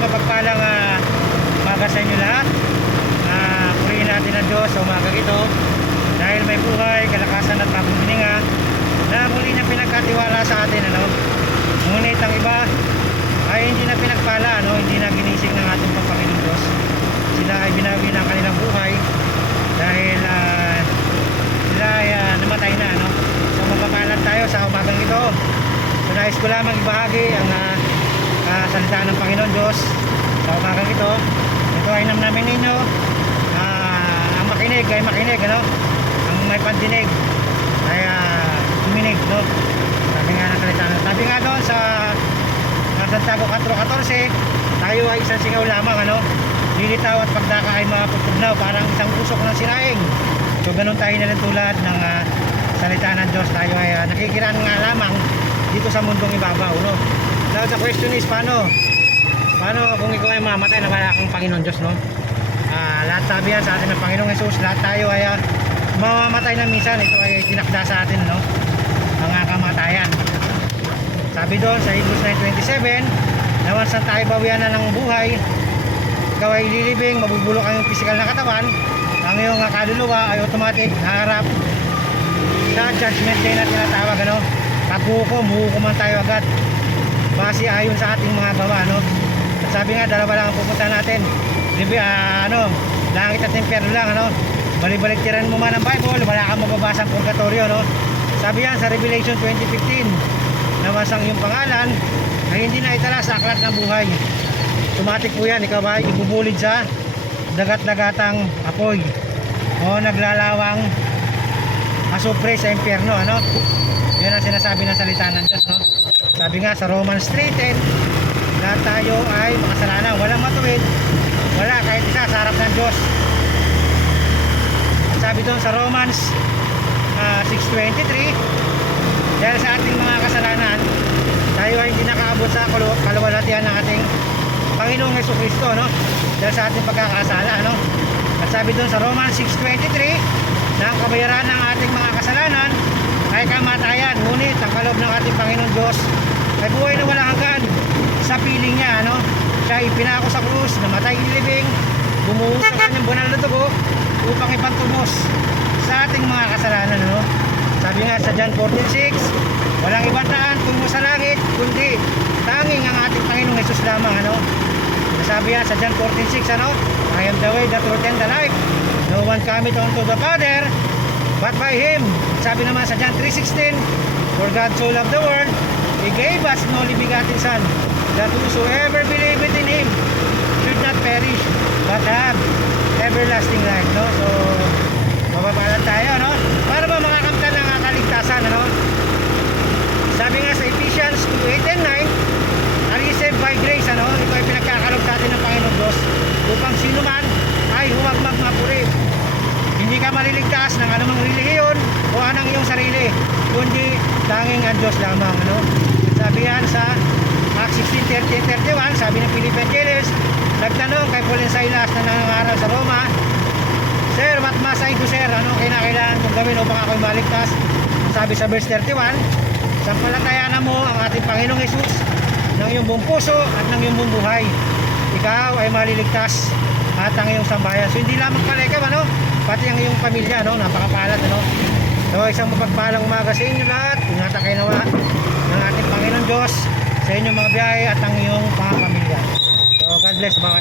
mapagpalang umaga sa inyo lahat. Purihin natin ang Diyos sa umaga ito dahil may buhay, kalakasan at bagong hininga na muli na pinagkatiwala sa atin, ngunit ang iba ay hindi na pinagpala, hindi na ginising ng ating Panginoon Diyos. Sila ay binawi ng kanilang buhay dahil sila ay namatay na, So mapapalad tayo sa umagang ito. So nais ko lamang ibahagi ang salita ng Panginoon Diyos sa umagang ito. Ito ay namnamin ninyo, ang makinig ay makinig, ang may pandinig ay tuminig, sabi nga ng salita. Sabi nga doon sa Santiago 4:14, tayo ay isang singaw lamang, lilitaw at pagdaka ay mapupugnaw parang isang usok ng sinaing. So ganun tayo nalintulad ng salita ng Diyos. Tayo ay nakikiraan nga lamang dito sa mundong ibabaw, Now the question is, paano kung ikaw ay mamatay na wala kang Panginoon Diyos, lahat sabi yan sa atin ng Panginoong Jesus, lahat tayo ay mamamatay na minsan. Ito ay tinakda sa atin, mga kamatayan. Sabi doon sa Hebrews 9:27, naman saan tayo bawian na ng buhay, ikaw ay lilibing, mabubulok ang iyong physical na katawan, ang iyong kaluluwa ay automatic haharap sa judgment day na tinatawag, paghukom, hukuman tayo agad base ayon sa ating mga gawa, At sabi nga, dalawa lang ang pupunta natin, langit at impyerno lang, balibalik-tiran mo man ang Bible, wala kang mababasa ang purgatorio, Sabi yan sa Revelation 20:15, namasang yung pangalan ay hindi na itala sa aklat ng buhay. Automatic po yan, ikaw ba ibubulid sa dagat-dagatang apoy o naglalawang asupre sa impyerno, yan ang sinasabi ng salita ng Diyos, Sabi nga sa Romans 3:10, lahat tayo ay makasalanan, walang matuwid, wala kahit isa sa harap ng Diyos. At sabi doon sa Romans 6:23, dahil sa ating mga kasalanan tayo ay hindi nakaabot sa kaluwalhatian ng ating Panginoong Jesucristo, dahil sa ating pagkakasala, At sabi doon sa Romans 6:23 na ang kabayaran ng ating mga kasalanan ay kamatayan, ngunit ang kaloob ng ating Panginoon Diyos ay buhay na walang hanggan sa piling niya, Siya ipinako sa krus, namatay ilibing, bumuhos ang kanyang banal na dugo upang ipantubos sa ating mga kasalanan, Sabi nga sa John 14:6, walang ibang daan tungo sa langit kundi tanging ang ating Panginoong Jesus lamang, Sabi nga sa John 14:6, I am the way, the truth and the life, no one cometh unto the Father but by Him. Sabi naman sa John 3:16, for God so loved the world, He gave us an only begotten Son, that whosoever believeth in Him should not perish but have everlasting life, So mapapalad tayo, para ba makakamtan ng kaligtasan, Sabi nga sa Ephesians 2:8-9, are ye saved by grace, Ito ay pinagkakalog sa atin ng Panginoon Diyos upang sino man ay huwag magmapuri. Hindi ka maliligtas ng anumang relihiyon o anang iyong sarili, kundi tanging ang Diyos lamang, Sabi yan sa Acts 16:30-31, sabi ng Philippian jailers, nagtanong kay Paul and Silas na nangangaral sa Roma, Sir, what must I do, sir? Ano kailangan kong gawin upang ako'y maligtas? Sabi sa verse 31, sampalatayanan mo ang ating Panginoong Jesus ng iyong buong puso at ng iyong buong buhay. Ikaw ay maliligtas at ang iyong sambayan. So hindi lamang pala ikaw, pati ang iyong pamilya, napakapalad, So isang mapagpalang umaga sa inyo lahat. Ingatan kayo nawa ng ating Panginoon Diyos sa inyong mga biyahe at ang iyong mga pamilya. So God bless mga